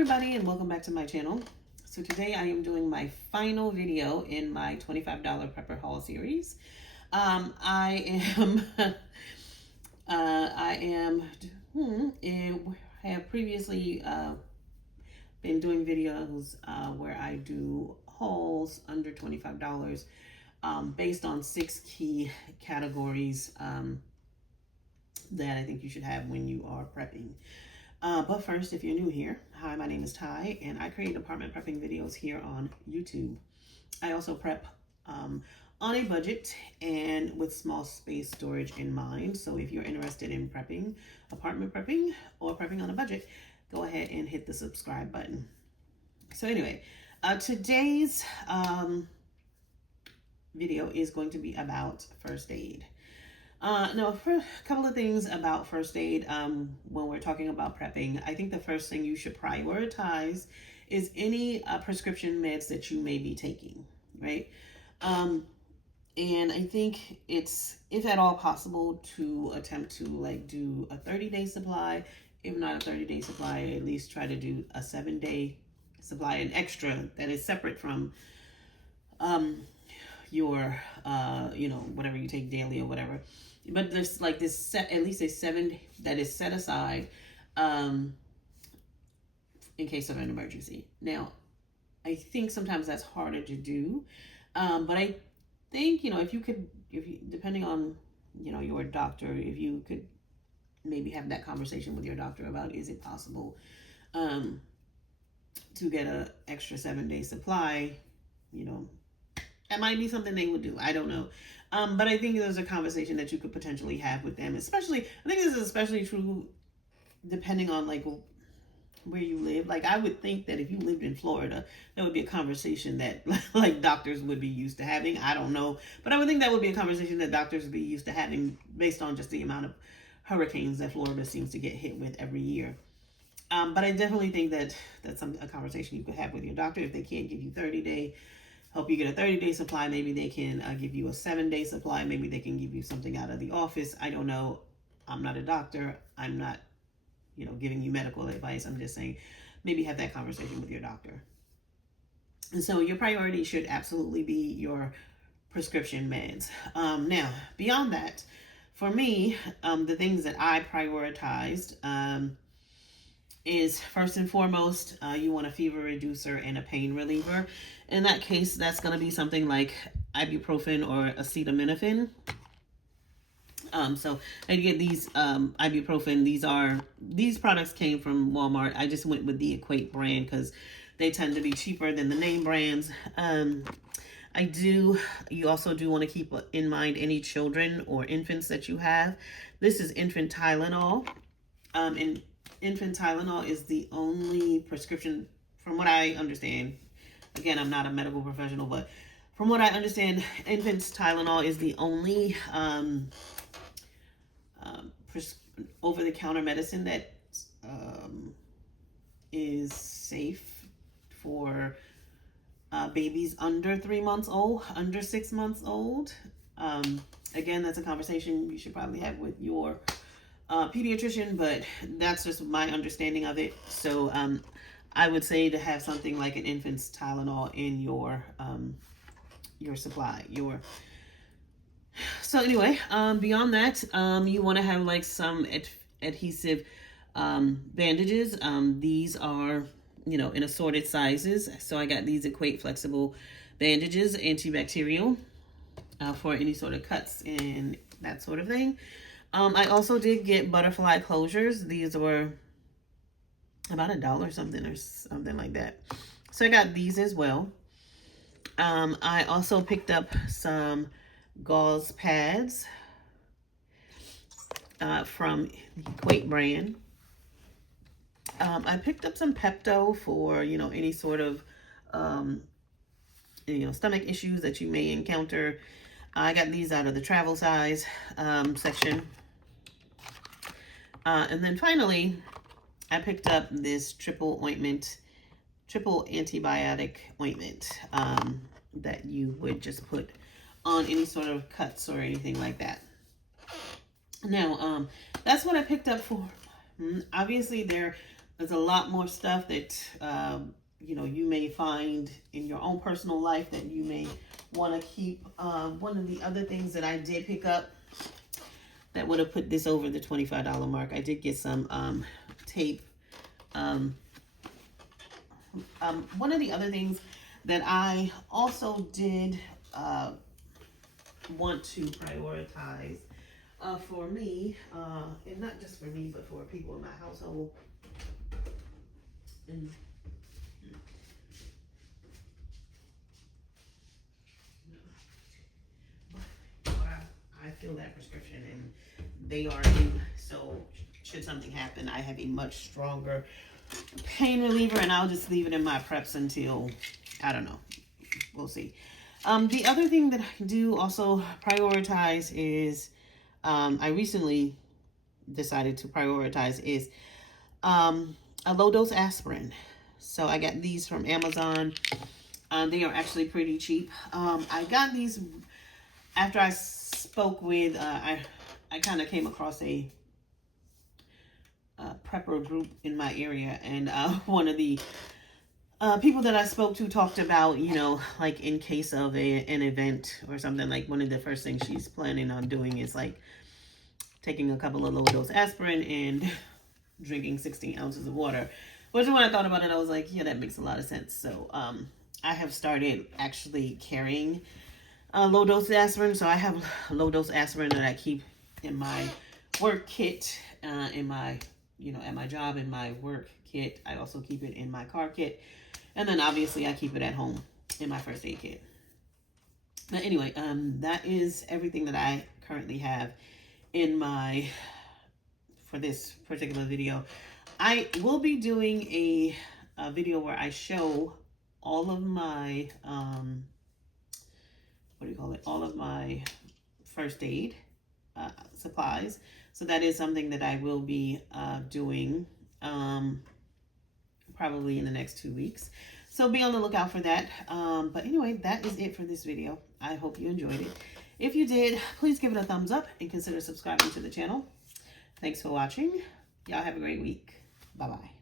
everybody, and welcome back to my channel. So today I am doing my final video in my $25 prepper haul series. I have previously been doing videos where I do hauls under $25 based on 6 key categories that I think you should have when you are prepping. But first, if you're new here, hi, my name is Ty, and I create apartment prepping videos here on YouTube. I also prep on a budget and with small space storage in mind. So if you're interested in prepping, apartment prepping, or prepping on a budget, go ahead and hit the subscribe button. So anyway, today's video is going to be about first aid. Now, for a couple of things about first aid, when we're talking about prepping, I think the first thing you should prioritize is any prescription meds that you may be taking, right? And I think it's, if at all possible, to attempt to do a 30-day supply. If not a 30-day supply, at least try to do a 7-day supply, an extra that is separate from your, whatever you take daily or whatever. But there's at least a 7 that is set aside in case of an emergency. Now, I think sometimes that's harder to do, but I think, if you depending on, your doctor, if you could maybe have that conversation with your doctor about, is it possible to get a extra 7-day supply, that might be something they would do. I don't know. But I think there's a conversation that you could potentially have with them, especially, I think this is especially true depending on where you live. I would think that if you lived in Florida, that would be a conversation that doctors would be used to having. I don't know, but I would think that would be a conversation that doctors would be used to having based on just the amount of hurricanes that Florida seems to get hit with every year. But I definitely think that that's a conversation you could have with your doctor. If they can't give you 30-day, help you get a 30-day supply, maybe they can give you a 7-day supply. Maybe they can give you something out of the office. I don't know. I'm not a doctor. I'm not, giving you medical advice. I'm just saying maybe have that conversation with your doctor. And so your priority should absolutely be your prescription meds. Now, beyond that, for me, the things that I prioritized is first and foremost, you want a fever reducer and a pain reliever. In that case, that's going to be something like ibuprofen or acetaminophen. So I get these ibuprofen. These products came from Walmart. I just went with the Equate brand because they tend to be cheaper than the name brands. You also do want to keep in mind any children or infants that you have. This is infant Tylenol. And infant Tylenol is the only prescription, from what I understand. Again, I'm not a medical professional, but from what I understand, infant Tylenol is the only over-the-counter medicine that is safe for babies under 3 months old, under 6 months old. Again, that's a conversation you should probably have with your pediatrician, but that's just my understanding of it. So I would say to have something like an infant's Tylenol in your supply. So anyway, beyond that, you want to have some adhesive bandages. These are in assorted sizes. So I got these Equate flexible bandages, antibacterial, for any sort of cuts and that sort of thing. I also did get butterfly closures. These were about $1 something or something like that. So I got these as well. I also picked up some gauze pads from the Equate brand. I picked up some Pepto for, any sort of, stomach issues that you may encounter. I got these out of the travel size section. And then finally, I picked up this triple antibiotic ointment that you would just put on any sort of cuts or anything like that. Now, that's what I picked up for. Obviously, there's a lot more stuff that, you know, you may find in your own personal life that you may want to keep. One of the other things that I did pick up that would have put this over the $25 mark, I did get some tape. One of the other things that I also did want to prioritize for me, and not just for me, but for people in my household. And I feel that prescription and they are in, so should something happen, I have a much stronger pain reliever, and I'll just leave it in my preps until, I don't know, we'll see. The other thing that I do also prioritize is, I recently decided to prioritize is a low dose aspirin. So I got these from Amazon. They are actually pretty cheap. I got these after I spoke with, I kind of came across a prepper group in my area, and one of the people that I spoke to talked about, you know, like in case of an event or something, like one of the first things she's planning on doing is like taking a couple of low dose aspirin and drinking 16 ounces of water. Which when I thought about it, I was like, yeah, that makes a lot of sense. So I have started actually carrying low dose aspirin. So I have low dose aspirin that I keep in my work kit, in my, you know, at my job, in my work kit. I also keep it in my car kit. And then obviously I keep it at home in my first aid kit. But anyway, that is everything that I currently have in my, for this particular video. I will be doing a video where I show all of my, all of my first aid supplies. So that is something that I will be doing probably in the next 2 weeks. So be on the lookout for that. But anyway, that is it for this video. I hope you enjoyed it. If you did, please give it a thumbs up and consider subscribing to the channel. Thanks for watching. Y'all have a great week. Bye-bye.